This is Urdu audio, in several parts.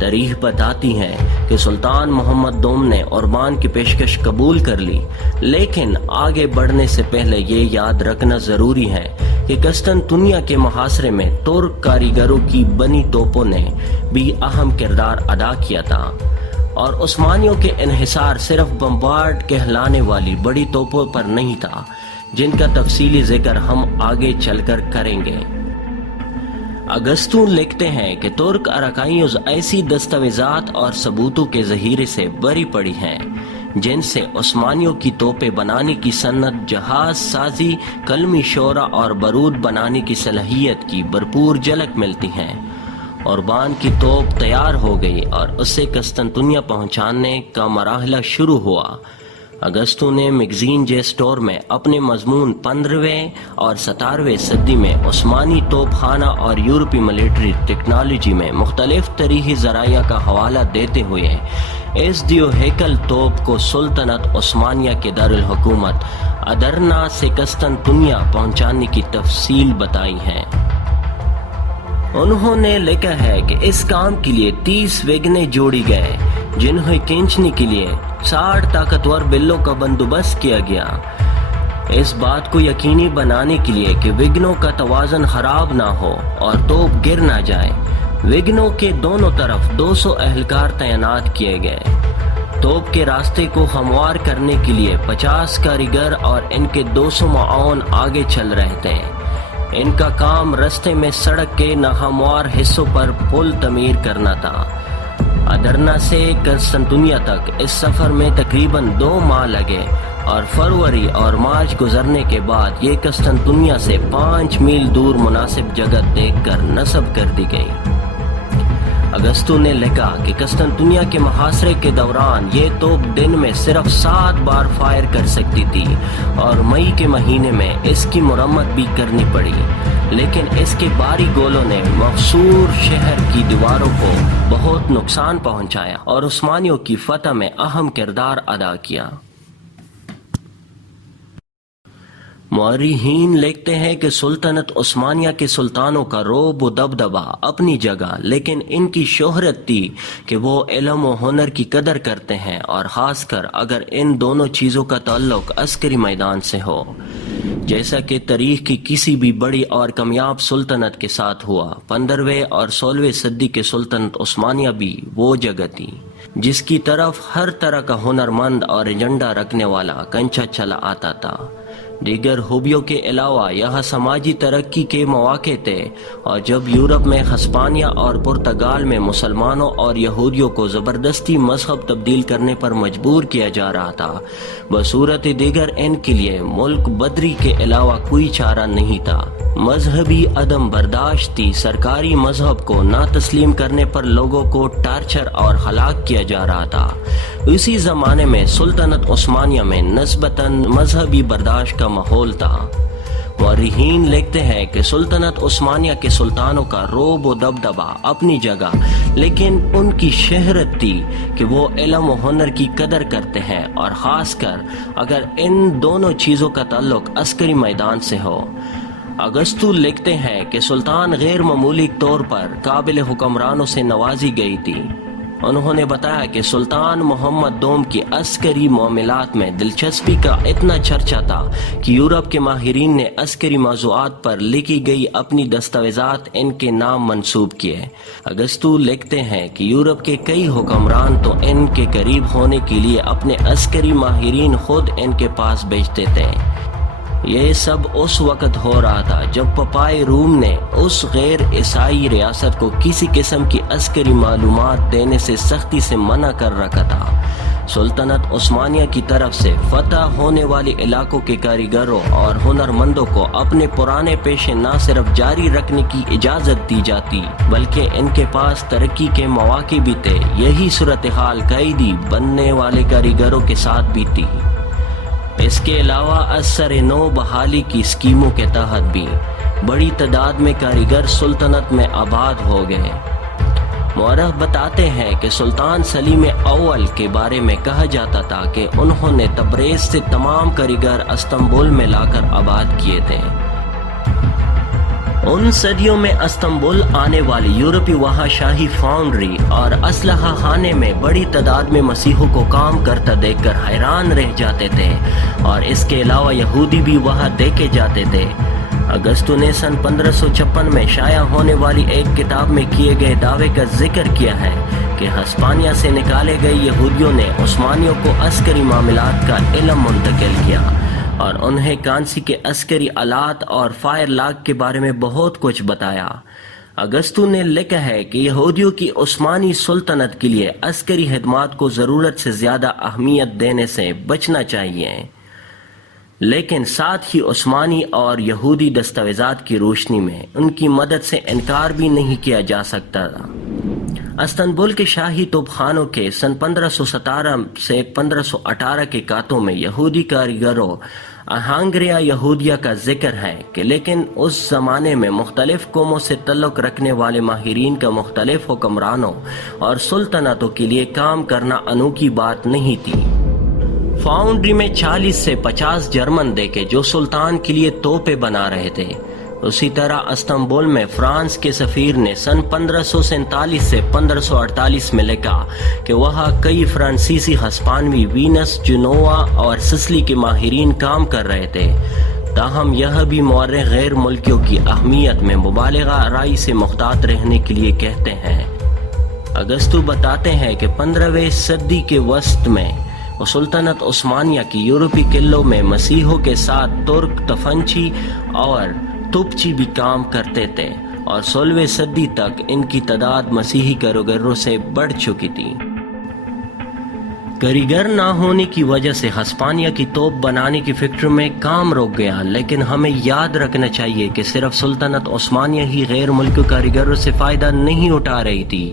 تاریخ بتاتی ہے کہ سلطان محمد دوم نے اوربان کی پیشکش قبول کر لی، لیکن آگے بڑھنے سے پہلے یہ یاد رکھنا ضروری ہے کہ قسطنطنیہ کے محاصرے میں ترک کاریگروں کی بنی توپوں نے بھی اہم کردار ادا کیا تھا، اور عثمانیوں کے انحصار صرف بمبارڈ کہلانے والی بڑی توپوں پر نہیں تھا، جن کا تفصیلی ذکر ہم آگے چل کر کریں گے۔ اگستو لکھتے ہیں کہ ترک ارکائیوز ایسی دستاویزات اور ثبوتوں کے ذخیرے سے بری پڑی ہیں جن سے عثمانیوں کی توپیں بنانے کی صنعت، جہاز سازی، قلمی شعرہ اور بارود بنانے کی صلاحیت کی بھرپور جھلک ملتی ہیں۔ اوربان کی توپ تیار ہو گئی اور اسے قسطنطنیہ پہنچانے کا مرحلہ شروع ہوا۔ اگستو نے میگزین جیسٹور میں اپنے مضمون 15ویں اور 17ویں صدی میں عثمانی توپ خانہ اور یورپی ملٹری ٹیکنالوجی میں مختلف تاریخی ذرائع کا حوالہ دیتے ہوئے اس دیو ہیکل توپ کو سلطنت عثمانیہ کے دارالحکومت ادرنا سے قسطنطنیہ پہنچانے کی تفصیل بتائی ہے۔ انہوں نے لکھا ہے کہ اس کام کے لیے 30 ویگنیں جوڑی گئے، جنہیں کھینچنے کے لیے 60 طاقتور بلوں کا بندوبست کیا گیا، اس بات کو یقینی بنانے کے لیے کہ ویگنوں کا توازن خراب نہ ہو اور توپ گر نہ جائے۔ ویگنوں کے دونوں طرف 200 اہلکار تعینات کیے گئے۔ توپ کے راستے کو ہموار کرنے کے لیے 50 کاریگر اور ان کے 200 معاون آگے چل رہے تھے۔ ان کا کام راستے میں سڑک کے ناہموار حصوں پر پل تعمیر کرنا تھا۔ ادرنا سے قسطنطنیہ تک اس سفر میں تقریباً 2 ماہ لگے، اور فروری اور مارچ گزرنے کے بعد یہ قسطنطنیہ سے 5 میل دور مناسب جگہ دیکھ کر نصب کر دی گئی۔ اگستو نے لکھا کہ قسطنطنیہ کے محاصرے کے دوران یہ توپ دن میں صرف 7 بار فائر کر سکتی تھی، اور مئی کے مہینے میں اس کی مرمت بھی کرنی پڑی، لیکن اس کے باری گولوں نے مقصور شہر کی دیواروں کو بہت نقصان پہنچایا اور عثمانیوں کی فتح میں اہم کردار ادا کیا۔ مورخین لکھتے ہیں کہ سلطنت عثمانیہ کے سلطانوں کا رعب و دبدبہ اپنی جگہ، لیکن ان کی شہرت تھی کہ وہ علم و ہنر کی قدر کرتے ہیں، اور خاص کر اگر ان دونوں چیزوں کا تعلق عسکری میدان سے ہو، جیسا کہ تاریخ کی کسی بھی بڑی اور کامیاب سلطنت کے ساتھ ہوا۔ 15ویں اور 16ویں صدی کے سلطنت عثمانیہ بھی وہ جگہ تھی جس کی طرف ہر طرح کا ہنرمند اور ایجنڈا رکھنے والا کنچا چلا آتا تھا۔ دیگر خوبیوں کے علاوہ یہاں سماجی ترقی کے مواقع تھے، اور جب یورپ میں ہسپانیہ اور پرتگال میں مسلمانوں اور یہودیوں کو زبردستی مذہب تبدیل کرنے پر مجبور کیا جا رہا تھا، بصورت دیگر ان کے لیے ملک بدری کے علاوہ کوئی چارہ نہیں تھا۔ مذہبی عدم برداشت تھی، سرکاری مذہب کو نہ تسلیم کرنے پر لوگوں کو ٹارچر اور ہلاک کیا جا رہا تھا۔ اسی زمانے میں سلطنت عثمانیہ میں نسبتاً مذہبی برداشت کا ماحول تھا۔ مورخین لکھتے ہیں کہ سلطنت عثمانیہ کے سلطانوں کا رعب و دبدبہ اپنی جگہ، لیکن ان کی شہرت تھی کہ وہ علم و ہنر کی قدر کرتے ہیں، اور خاص کر اگر ان دونوں چیزوں کا تعلق عسکری میدان سے ہو۔ اگستو لکھتے ہیں کہ سلطان غیر معمولی طور پر قابل حکمرانوں سے نوازی گئی تھی۔ انہوں نے بتایا کہ سلطان محمد دوم کی عسکری معاملات میں دلچسپی کا اتنا چرچا تھا کہ یورپ کے ماہرین نے عسکری موضوعات پر لکھی گئی اپنی دستاویزات ان کے نام منسوب کیے۔ اگستو لکھتے ہیں کہ یورپ کے کئی حکمران تو ان کے قریب ہونے کے لیے اپنے عسکری ماہرین خود ان کے پاس بھیجتے تھے۔ یہ سب اس وقت ہو رہا تھا جب پپائے روم نے اس غیر عیسائی ریاست کو کسی قسم کی عسکری معلومات دینے سے سختی سے منع کر رکھا تھا۔ سلطنت عثمانیہ کی طرف سے فتح ہونے والے علاقوں کے کاریگروں اور ہنرمندوں کو اپنے پرانے پیشے نہ صرف جاری رکھنے کی اجازت دی جاتی بلکہ ان کے پاس ترقی کے مواقع بھی تھے۔ یہی صورتحال قیدی بننے والے کاریگروں کے ساتھ بھی تھی۔ اس کے علاوہ اثر نو بحالی کی اسکیموں کے تحت بھی بڑی تعداد میں کاریگر سلطنت میں آباد ہو گئے۔ مورخ بتاتے ہیں کہ سلطان سلیم اول کے بارے میں کہا جاتا تھا کہ انہوں نے تبریز سے تمام کاریگر استنبول میں لا کر آباد کیے تھے۔ ان صدیوں میں استنبول آنے والی یورپی وہاں شاہی فاؤنڈری اور اسلحہ خانے میں بڑی تعداد میں مسیحوں کو کام کرتا دیکھ کر حیران رہ جاتے تھے، اور اس کے علاوہ یہودی بھی وہاں دیکھے جاتے تھے۔ اگستو نے سن 1556 میں شائع ہونے والی ایک کتاب میں کیے گئے دعوے کا ذکر کیا ہے کہ ہسپانیہ سے نکالے گئے یہودیوں نے عثمانیوں کو عسکری معاملات کا علم منتقل کیا اور انہیں کانسی کے عسکری آلات اور فائر لاگ کے بارے میں بہت کچھ بتایا۔ اگستو نے لکھا ہے کہ یہودیوں کی عثمانی سلطنت کے لیے عسکری خدمات کو ضرورت سے زیادہ اہمیت دینے سے بچنا چاہیے، لیکن ساتھ ہی عثمانی اور یہودی دستاویزات کی روشنی میں ان کی مدد سے انکار بھی نہیں کیا جا سکتا۔ استنبول کے شاہی توپ خانوں کے سن 1517 سے 1518 کے کاتوں میں یہودی کاریگروں ہانگریا یہودیہ کا ذکر ہے کہ لیکن اس زمانے میں مختلف قوموں سے تعلق رکھنے والے ماہرین کا مختلف حکمرانوں اور سلطنتوں کے لیے کام کرنا انوکھی بات نہیں تھی۔ فاؤنڈری میں 40 سے 50 جرمن دیکھے جو سلطان کے لیے توپیں بنا رہے تھے۔ اسی طرح استنبول میں فرانس کے سفیر نے سن 1547 سے 1548 میں لکھا کہ وہاں کئی فرانسیسی ہسپانوی وینس، جنوا اور سسلی کے ماہرین کام کر رہے تھے۔ تاہم یہ بھی مورخ غیر ملکیوں کی اہمیت میں مبالغہ آرائی سے محتاط رہنے کے لیے کہتے ہیں۔ اگستو بتاتے ہیں کہ 15ویں صدی کے وسط میں سلطنت عثمانیہ کی یورپی قلعوں میں مسیحوں کے ساتھ ترک، تفنچی اور توپچی بھی کام کرتے تھے، اور 16ویں صدی تک ان کی تعداد مسیحی کاریگروں سے بڑھ چکی تھی۔ کاریگر نہ ہونے کی وجہ سے ہسپانیہ کی توپ بنانے کی فیکٹری میں کام رک گیا، لیکن ہمیں یاد رکھنا چاہیے کہ صرف سلطنت عثمانیہ ہی غیر ملکی کاریگروں سے فائدہ نہیں اٹھا رہی تھی۔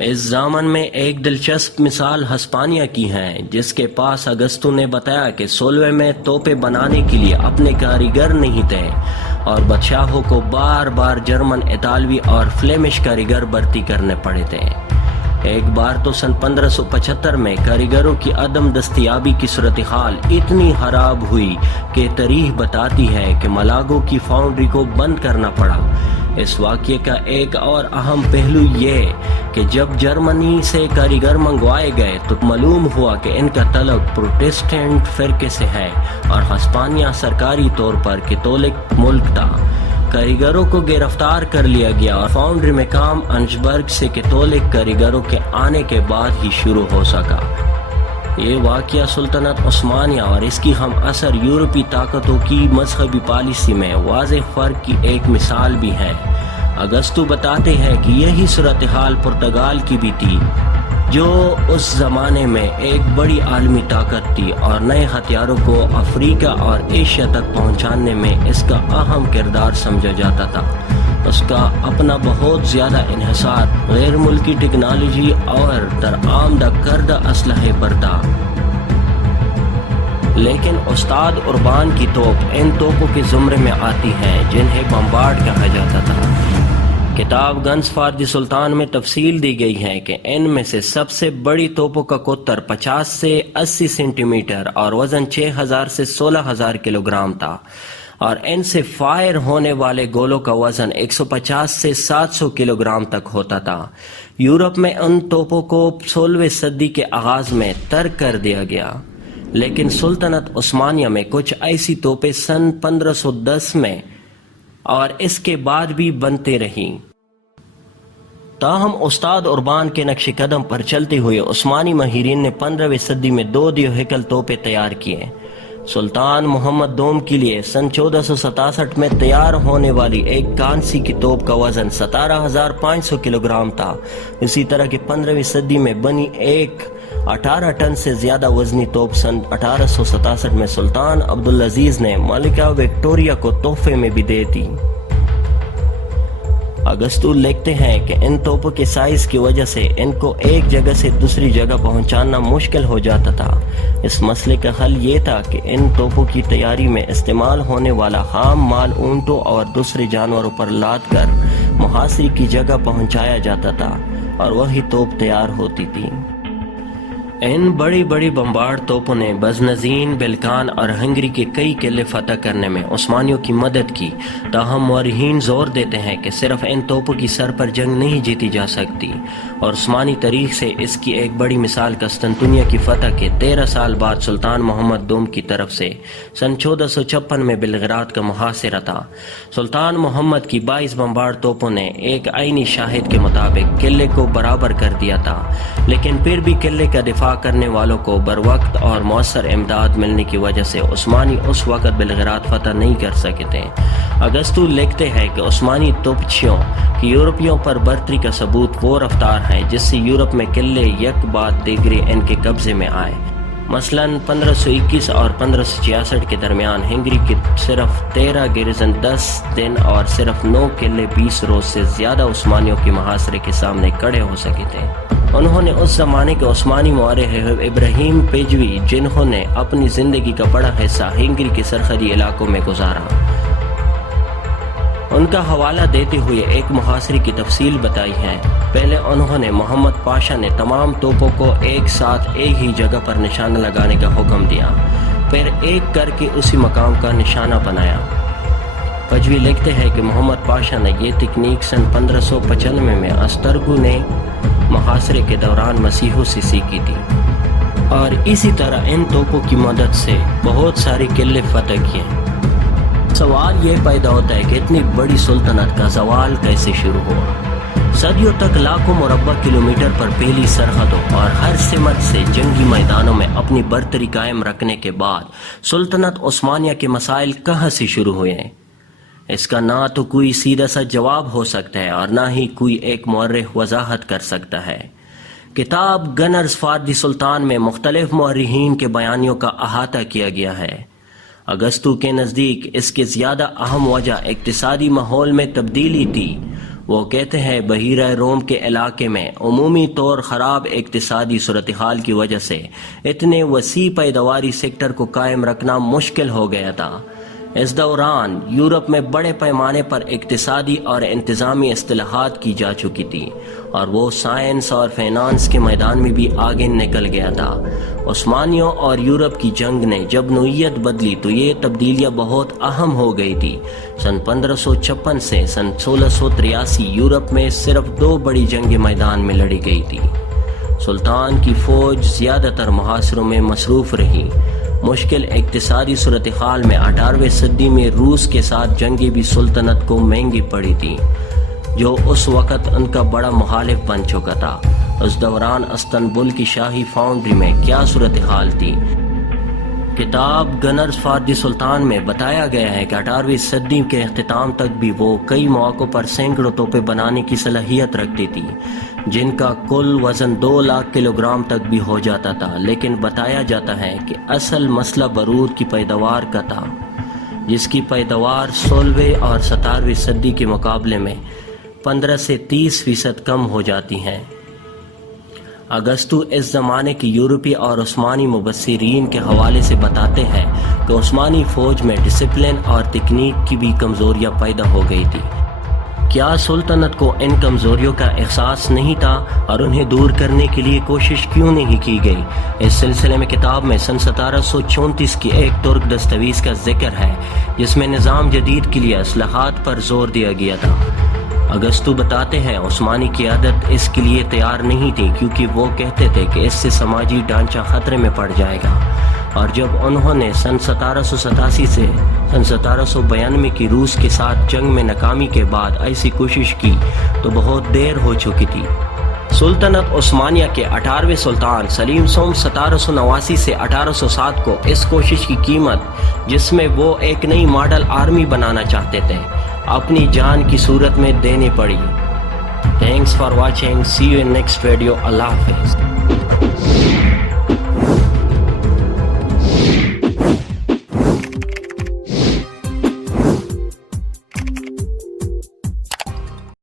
اس زمن میں ایک دلچسپ مثال ہسپانیہ کی ہے، جس کے پاس اگستو نے بتایا کہ 16ویں میں توپیں بنانے کے لیے اپنے کاریگر نہیں تھے اور بادشاہوں کو بار بار جرمن، اطالوی اور فلیمش کاریگر بھرتی کرنے پڑے تھے۔ ایک بار تو سن 1575 میں کاریگروں کی عدم دستیابی کی صورتحال اتنی خراب ہوئی کہ تاریخ بتاتی ہے کہ مالاگو کی فاؤنڈری کو بند کرنا پڑا۔ اس واقعے کا ایک اور اہم پہلو یہ کہ جب جرمنی سے کاریگر منگوائے گئے تو معلوم ہوا کہ ان کا تعلق پروٹسٹنٹ فرقے سے ہے اور ہسپانیہ سرکاری طور پر کیتھولک ملک تھا۔ کاریگروں کو گرفتار کر لیا گیا اور فاؤنڈری میں کام انشبرگ سے کیتھولک کاریگروں کے آنے کے بعد ہی شروع ہو سکا۔ یہ واقعہ سلطنت عثمانیہ اور اس کی ہم اثر یورپی طاقتوں کی مذہبی پالیسی میں واضح فرق کی ایک مثال بھی ہے۔ اگستو بتاتے ہیں کہ یہی صورتحال پرتگال کی بھی تھی، جو اس زمانے میں ایک بڑی عالمی طاقت تھی اور نئے ہتھیاروں کو افریقہ اور ایشیا تک پہنچانے میں اس کا اہم کردار سمجھا جاتا تھا۔ اس کا اپنا بہت زیادہ انحصار غیر ملکی ٹیکنالوجی اور درآمدہ کردہ اسلحے پر تھا، لیکن استاد اوربان کی توپ ان توپوں کے زمرے میں آتی ہے جنہیں بمبارڈ کہا جاتا تھا۔ کتاب گنز فار دی سلطان میں تفصیل دی گئی ہے کہ ان میں سے سب سے بڑی توپوں کا قطر 50 سے 80 سینٹی میٹر اور وزن 6000 سے 16000 کلو گرام تھا، اور ان سے فائر ہونے والے گولوں کا وزن 150 سے 700 کلو گرام تک ہوتا تھا۔ یورپ میں ان توپوں کو 16ویں صدی کے آغاز میں ترک کر دیا گیا، لیکن سلطنت عثمانیہ میں کچھ ایسی توپیں سن 1510 میں اور اس کے بعد بھی بنتے رہیں۔ تاہم استاد اوربان کے نقش قدم پر چلتے ہوئے عثمانی ماہرین نے 15ویں صدی میں 2 دیوہیکل توپیں تیار کیے۔ سلطان محمد دوم کے لیے سن 1467 میں تیار ہونے والی ایک کانسی کی توپ کا وزن 17500 کلو گرام تھا۔ اسی طرح کی 15ویں صدی میں بنی ایک 18 ٹن سے زیادہ وزنی توپ سن 1867 میں سلطان عبدالعزیز نے ملکہ وکٹوریہ کو تحفے میں بھی دے دی۔ اگستو لکھتے ہیں کہ ان توپوں کے سائز کی وجہ سے ان کو ایک جگہ سے دوسری جگہ پہنچانا مشکل ہو جاتا تھا۔ اس مسئلے کا حل یہ تھا کہ ان توپوں کی تیاری میں استعمال ہونے والا خام مال اونٹوں اور دوسرے جانوروں پر لاد کر محاصرے کی جگہ پہنچایا جاتا تھا اور وہی توپ تیار ہوتی تھی۔ ان بڑی بڑی بمبارڈ توپوں نے بزنزین، بلکان اور ہنگری کے کئی قلعے فتح کرنے میں عثمانیوں کی مدد کی، تاہم مورخین زور دیتے ہیں کہ صرف ان توپوں کی سر پر جنگ نہیں جیتی جا سکتی، اور عثمانی تاریخ سے اس کی ایک بڑی مثال قسطنطنیہ کی فتح کے 13 سال بعد سلطان محمد دوم کی طرف سے سن 1456 میں بلغراد کا محاصرہ تھا۔ سلطان محمد کی 22 بمبارڈ توپوں نے ایک عینی شاہد کے مطابق قلعے کو برابر کر دیا تھا، لیکن پھر بھی قلعے کا دفاع کرنے والوں کو بروقت اور مؤثر امداد ملنے کی وجہ سے عثمانی اس وقت بلغراد فتح نہیں کر سکے تھے۔ اگستو لکھتے ہیں کہ عثمانی توپچیوں کی یورپیوں پر برتری کا ثبوت وہ رفتار ہے جس سے یورپ میں قلعے یک بعد دیگرے ان کے قبضے میں آئے۔ مثلاً 1521 اور 1566 کے درمیان ہنگری کے صرف 13 گیریزن 10 دن اور صرف 9 قلعے 20 روز سے زیادہ عثمانیوں کے محاصرے کے سامنے کھڑے ہو سکے تھے۔ انہوں نے اس زمانے کے عثمانی مورخ ابراہیم پیجوی، جنہوں نے اپنی زندگی کا بڑا حصہ ہنگری کے سرحدی علاقوں میں گزارا، ان کا حوالہ دیتے ہوئے ایک محاصرے کی تفصیل بتائی ہے۔ پہلے انہوں نے محمد پاشا نے تمام توپوں کو ایک ساتھ ایک ہی جگہ پر نشانہ لگانے کا حکم دیا، پھر ایک کر کے اسی مقام کا نشانہ بنایا۔ پجوی لکھتے ہیں کہ محمد پاشا نے یہ تکنیک سن 1595 میں استرگو نے محاصرے کے دوران مسیحوں سے سیکھی تھی، اور اسی طرح ان توپوں کی مدد سے بہت سارے قلعے فتح کیے۔ سوال یہ پیدا ہوتا ہے کہ اتنی بڑی سلطنت کا زوال کیسے شروع ہوا؟ صدیوں تک لاکھوں مربع کلومیٹر پر پھیلی سرحدوں اور ہر سمت سے جنگی میدانوں میں اپنی برتری قائم رکھنے کے بعد سلطنت عثمانیہ کے مسائل کہاں سے شروع ہوئے ہیں؟ اس کا نہ تو کوئی سیدھا سا جواب ہو سکتا ہے اور نہ ہی کوئی ایک مورخ وضاحت کر سکتا ہے۔ کتاب گنرز فار دی سلطان میں مختلف مورخین کے بیانیوں کا احاطہ کیا گیا ہے۔ اگستو کے نزدیک اس کے زیادہ اہم وجہ اقتصادی ماحول میں تبدیلی تھی۔ وہ کہتے ہیں بحیرہ روم کے علاقے میں عمومی طور خراب اقتصادی صورتحال کی وجہ سے اتنے وسیع پیداواری سیکٹر کو قائم رکھنا مشکل ہو گیا تھا۔ اس دوران یورپ میں بڑے پیمانے پر اقتصادی اور انتظامی اصلاحات کی جا چکی تھی، اور وہ سائنس اور فائنانس کے میدان میں بھی آگے نکل گیا تھا۔ عثمانیوں اور یورپ کی جنگ نے جب نوعیت بدلی تو یہ تبدیلیاں بہت اہم ہو گئی تھی۔ سن 1556 سے سن 1683 یورپ میں صرف 2 بڑی جنگیں میدان میں لڑی گئی تھی۔ سلطان کی فوج زیادہ تر محاصروں میں مصروف رہی۔ مشکل اقتصادی صورتحال میں 18ویں صدی میں روس کے ساتھ جنگیں بھی سلطنت کو مہنگی پڑی تھی، جو اس وقت ان کا بڑا مخالف بن چکا تھا۔ اس دوران استنبول کی شاہی فاؤنڈری میں کیا صورتحال تھی؟ کتاب گنرز فار دی سلطان میں بتایا گیا ہے کہ 18ویں صدی کے اختتام تک بھی وہ کئی مواقع پر سینکڑوں توپیں بنانے کی صلاحیت رکھتی تھی، جن کا کل وزن 2 لاکھ کلو گرام تک بھی ہو جاتا تھا۔ لیکن بتایا جاتا ہے کہ اصل مسئلہ بارود کی پیداوار کا تھا، جس کی پیداوار 16ویں اور 17ویں صدی کے مقابلے میں 15 سے 30% کم ہو جاتی ہیں۔ اگستو اس زمانے کی یورپی اور عثمانی مبصرین کے حوالے سے بتاتے ہیں کہ عثمانی فوج میں ڈسپلن اور تکنیک کی بھی کمزوریاں پیدا ہو گئی تھی۔ کیا سلطنت کو ان کمزوریوں کا احساس نہیں تھا اور انہیں دور کرنے کے لیے کوشش کیوں نہیں کی گئی؟ اس سلسلے میں کتاب میں سن 1734 کی ایک ترک دستاویز کا ذکر ہے جس میں نظام جدید کے لیے اصلاحات پر زور دیا گیا تھا۔ اگستو بتاتے ہیں عثمانی قیادت اس کے لیے تیار نہیں تھی، کیونکہ وہ کہتے تھے کہ اس سے سماجی ڈھانچہ خطرے میں پڑ جائے گا، اور جب انہوں نے سن 1787 سے سن 1792 کی روس کے ساتھ جنگ میں ناکامی کے بعد ایسی کوشش کی تو بہت دیر ہو چکی تھی۔ سلطنت عثمانیہ کے 18ویں سلطان سلیم سوم 1789 سے 1807 کو اس کوشش کی قیمت، جس میں وہ ایک نئی ماڈل آرمی بنانا چاہتے تھے، اپنی جان کی صورت میں دینی پڑی۔ Thanks for watching, see you in next video. اللہ حافظ۔